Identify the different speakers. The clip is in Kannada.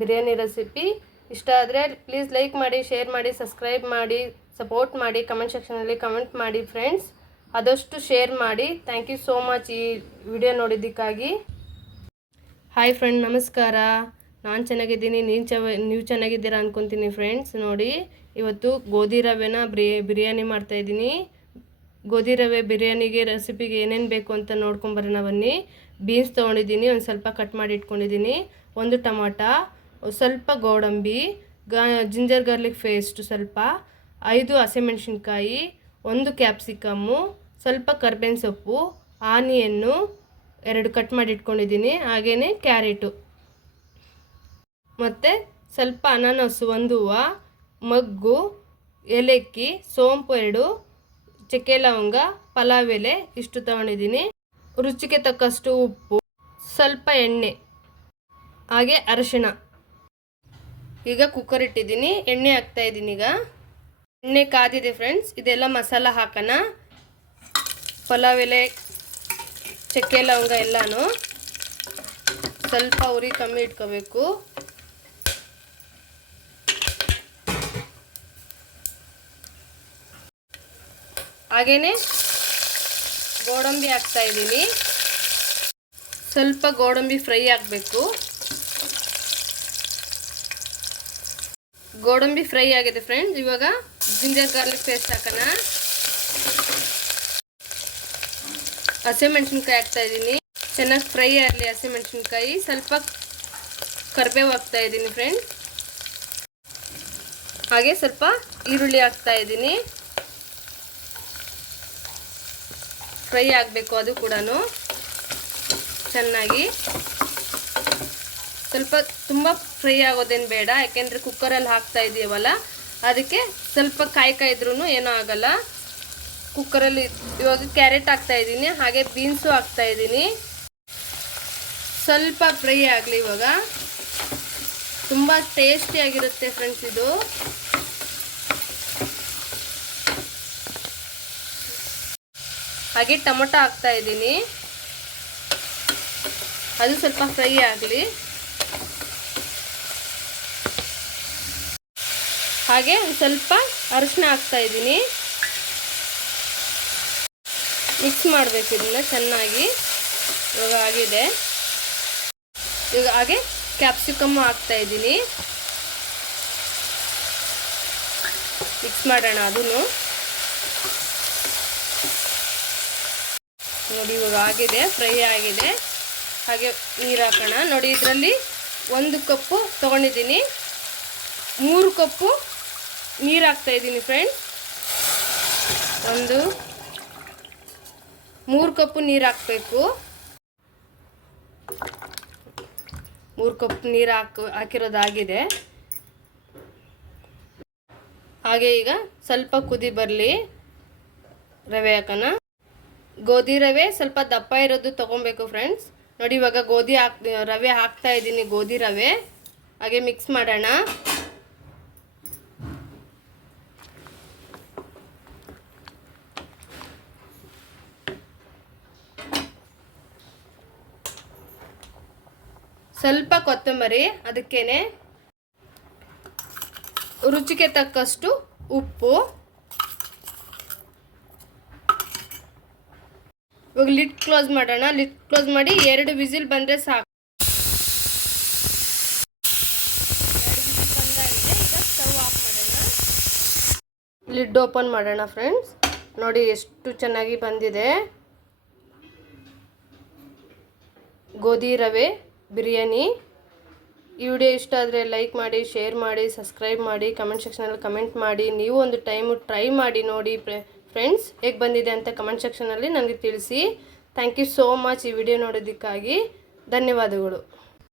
Speaker 1: ಬಿರಿಯಾನಿ ರೆಸಿಪಿ ಇಷ್ಟ ಆದರೆ ಪ್ಲೀಸ್ ಲೈಕ್ ಮಾಡಿ ಶೇರ್ ಮಾಡಿ ಸಬ್ಸ್ಕ್ರೈಬ್ ಮಾಡಿ ಸಪೋರ್ಟ್ ಮಾಡಿ ಕಮೆಂಟ್ ಸೆಕ್ಷನಲ್ಲಿ ಕಮೆಂಟ್ ಮಾಡಿ ಫ್ರೆಂಡ್ಸ್ ಆದಷ್ಟು ಶೇರ್ ಮಾಡಿ. ಥ್ಯಾಂಕ್ ಯು ಸೋ ಮಚ್ ಈ ವಿಡಿಯೋ ನೋಡಿದ್ದಕ್ಕಾಗಿ. ಹಾಯ್ ಫ್ರೆಂಡ್ ನಮಸ್ಕಾರ. ನಾನು ಚೆನ್ನಾಗಿದ್ದೀನಿ, ನೀನು ಚ ನೀವು ಚೆನ್ನಾಗಿದ್ದೀರಾ ಅಂದ್ಕೊತೀನಿ ಫ್ರೆಂಡ್ಸ್ ನೋಡಿ, ಇವತ್ತು ಗೋಧಿ ರವೆನ ಬ್ರಿ, ಬಿರಿಯಾನಿ ಮಾಡ್ತಾಯಿದ್ದೀನಿ ಗೋಧಿ ರವೆ ಬಿರಿಯಾನಿಗೆ ರೆಸಿಪಿಗೆ ಏನೇನು ಬೇಕು ಅಂತ ನೋಡ್ಕೊಂಬರೋಣ ಬನ್ನಿ. ಬೀನ್ಸ್ ತೊಗೊಂಡಿದ್ದೀನಿ, ಒಂದು ಸ್ವಲ್ಪ ಕಟ್ ಮಾಡಿ ಇಟ್ಕೊಂಡಿದ್ದೀನಿ. ಒಂದು ಟಮಾಟ. ಸ್ವಲ್ಪ ಗೋಡಂಬಿ, ಗ, ಜಿಂಜರ್ ಗಾರ್ಲಿಕ್ ಪೇಸ್ಟ್ ಸ್ವಲ್ಪ, ಐದು ಹಸಿಮೆಣಸಿನ್ಕಾಯಿ, ಒಂದು ಕ್ಯಾಪ್ಸಿಕಮ್ಮು, ಸ್ವಲ್ಪ ಕರ್ಬೇವಿನ ಸೊಪ್ಪು, ಆನಿಯನ್ನು ಎರಡು ಕಟ್ ಮಾಡಿ ಇಟ್ಕೊಂಡಿದ್ದೀನಿ ಹಾಗೆಯೇ ಕ್ಯಾರೆಟು. ಮತ್ತು ಸ್ವಲ್ಪ ಅನಾನಸು, ಒಂದು ಹೂವು, ಮಗ್ಗು, ಏಲಕ್ಕಿ, ಸೋಂಪು ಎರಡು, ಚಕ್ಕೆ ಲವಂಗ, ಪಲಾವ್ ಎಲೆ ಇಷ್ಟು ತಗೊಂಡಿದ್ದೀನಿ. ರುಚಿಗೆ ತಕ್ಕಷ್ಟು ಉಪ್ಪು, ಸ್ವಲ್ಪ ಎಣ್ಣೆ, ಹಾಗೆ ಅರಿಶಿಣ. ಈಗ ಕುಕ್ಕರ್ ಇಟ್ಟಿದ್ದೀನಿ, ಎಣ್ಣೆ ಹಾಕ್ತಾ ಇದ್ದೀನಿ ಈಗ. ಎಣ್ಣೆ ಕಾದಿದೆ ಫ್ರೆಂಡ್ಸ್ ಇದೆಲ್ಲ ಮಸಾಲ ಹಾಕೋಣ. ಪಲಾವ್ ಎಲೆ, ಚಕ್ಕೆ ಲವಂಗ ಎಲ್ಲನೂ. ಸ್ವಲ್ಪ ಉರಿ ಕಮ್ಮಿ ಇಟ್ಕೋಬೇಕು. ಹಾಗೇನೆ ಗೋಡಂಬಿ ಹಾಕ್ತಾ ಇದ್ದೀನಿ. ಸ್ವಲ್ಪ ಗೋಡಂಬಿ ಫ್ರೈ ಆಗಬೇಕು ಗೋಡಂಬಿ ಫ್ರೈ ಆಗಿದೆ ಫ್ರೆಂಡ್ಸ್. ಇವಾಗ ಜಿಂಜರ್ ಗಾರ್ಲಿಕ್ ಪೇಸ್ಟ್ ಹಾಕೋಣ. ಹಸಿಮೆಣ್ಸಿನ್ಕಾಯಿ ಹಾಕ್ತಾ ಇದ್ದೀನಿ. ಚೆನ್ನಾಗಿ ಫ್ರೈ ಆಗಲಿ ಹಸಿಮೆಣ್ಸಿನ್ಕಾಯಿ ಸ್ವಲ್ಪ ಕರ್ಬೇವು ಹಾಕ್ತಾ ಇದ್ದೀನಿ ಫ್ರೆಂಡ್ಸ್. ಹಾಗೆ ಸ್ವಲ್ಪ ಈರುಳ್ಳಿ ಹಾಕ್ತಾ ಇದ್ದೀನಿ. ಫ್ರೈ ಆಗಬೇಕು ಅದು ಕೂಡ ಚೆನ್ನಾಗಿ ಸ್ವಲ್ಪ ತುಂಬ ಫ್ರೈ ಆಗೋದೇನು ಬೇಡ, ಯಾಕೆಂದರೆ ಕುಕ್ಕರಲ್ಲಿ ಹಾಕ್ತಾ ಇದ್ದೀವಲ್ಲ ಅದಕ್ಕೆ ಸ್ವಲ್ಪ ಕಾಯಿ ಕಾಯಿದ್ರೂ ಏನೂ ಆಗಲ್ಲ. ಕುಕ್ಕರಲ್ಲಿ ಇವಾಗ ಕ್ಯಾರೆಟ್ ಹಾಕ್ತಾ ಇದ್ದೀನಿ, ಹಾಗೆ ಬೀನ್ಸು ಹಾಕ್ತಾ ಇದ್ದೀನಿ. ಸ್ವಲ್ಪ ಫ್ರೈ ಆಗಲಿ ಇವಾಗ. ತುಂಬ ಟೇಸ್ಟಿಯಾಗಿರುತ್ತೆ ಫ್ರೆಂಡ್ಸ್ ಇದು. ಹಾಗೆ ಟೊಮೊಟೊ ಹಾಕ್ತಾ ಇದ್ದೀನಿ. ಅದು ಸ್ವಲ್ಪ ಫ್ರೈ ಆಗಲಿ. ಹಾಗೆ ಸ್ವಲ್ಪ ಅರಿಶಿನ ಹಾಕ್ತಾ ಇದ್ದೀನಿ. ಮಿಕ್ಸ್ ಮಾಡಬೇಕು ಇದನ್ನ ಚೆನ್ನಾಗಿ. ಇವಾಗ ಆಗಿದೆ. ಇವಾಗ ಹಾಗೆ ಕ್ಯಾಪ್ಸಿಕಮ್ಮು ಹಾಕ್ತಾ ಇದ್ದೀನಿ. ಮಿಕ್ಸ್ ಮಾಡೋಣ ಅದನ್ನು. ನೋಡಿ ಇವಾಗ ಆಗಿದೆ ಫ್ರೈ ಆಗಿದೆ. ಹಾಗೆ ನೀರು ಹಾಕೋಣ. ನೋಡಿ ಇದರಲ್ಲಿ ಒಂದು ಕಪ್ಪು ತೊಗೊಂಡಿದ್ದೀನಿ. ಮೂರು ಕಪ್ಪು ನೀರು ಹಾಕ್ತಾ ಇದ್ದೀನಿ ಫ್ರೆಂಡ್ಸ್ ಒಂದು, ಮೂರು ಕಪ್ಪು ನೀರು ಹಾಕಬೇಕು ಮೂರು ಕಪ್ ನೀರು ಹಾಕಿ, ಹಾಕಿರೋದಾಗಿದೆ. ಹಾಗೆ ಈಗ ಸ್ವಲ್ಪ ಕುದಿ ಬರಲಿ. ರವೆ ಹಾಕೋಣ. ಗೋಧಿ ರವೆ ಸ್ವಲ್ಪ ದಪ್ಪ ಇರೋದು ತೊಗೊಬೇಕು ಫ್ರೆಂಡ್ಸ್ ನೋಡಿ ಇವಾಗ ಗೋಧಿ ಹಾಕ್, ರವೆ ಹಾಕ್ತಾ ಇದ್ದೀನಿ ಗೋಧಿ ರವೆ. ಹಾಗೆ ಮಿಕ್ಸ್ ಮಾಡೋಣ. ಸ್ವಲ್ಪ ಕೊತ್ತಂಬರಿ, ಅದಕ್ಕೇನೆ ರುಚಿಗೆ ತಕ್ಕಷ್ಟು ಉಪ್ಪು. ಇವಾಗ ಲಿಡ್ ಕ್ಲೋಸ್ ಮಾಡೋಣ. ಲಿಡ್ ಕ್ಲೋಸ್ ಮಾಡಿ ಎರಡು ವಿಸಿಲ್ ಬಂದರೆ ಸಾಕು. ಲಿಡ್ ಓಪನ್ ಮಾಡೋಣ ಫ್ರೆಂಡ್ಸ್ ನೋಡಿ ಎಷ್ಟು ಚೆನ್ನಾಗಿ ಬಂದಿದೆ. ಗೋಧಿ ರವೆ. ಬಿರಿಯಾನಿ. ಈ ವಿಡಿಯೋ ಇಷ್ಟ ಆದರೆ ಲೈಕ್ ಮಾಡಿ ಶೇರ್ ಮಾಡಿ ಸಬ್ಸ್ಕ್ರೈಬ್ ಮಾಡಿ ಕಮೆಂಟ್ ಸೆಕ್ಷನಲ್ಲಿ ಕಮೆಂಟ್ ಮಾಡಿ. ನೀವು ಒಂದು ಟೈಮು ಟ್ರೈ ಮಾಡಿ ನೋಡಿ ಫ್ರೆಂಡ್ಸ್ ಹೇಗೆ ಬಂದಿದೆ ಅಂತ ಕಮೆಂಟ್ ಸೆಕ್ಷನಲ್ಲಿ ನನಗೆ ತಿಳಿಸಿ. ಥ್ಯಾಂಕ್ ಯು ಸೋ ಮಚ್ ಈ ವಿಡಿಯೋ ನೋಡೋದಕ್ಕಾಗಿ. ಧನ್ಯವಾದಗಳು.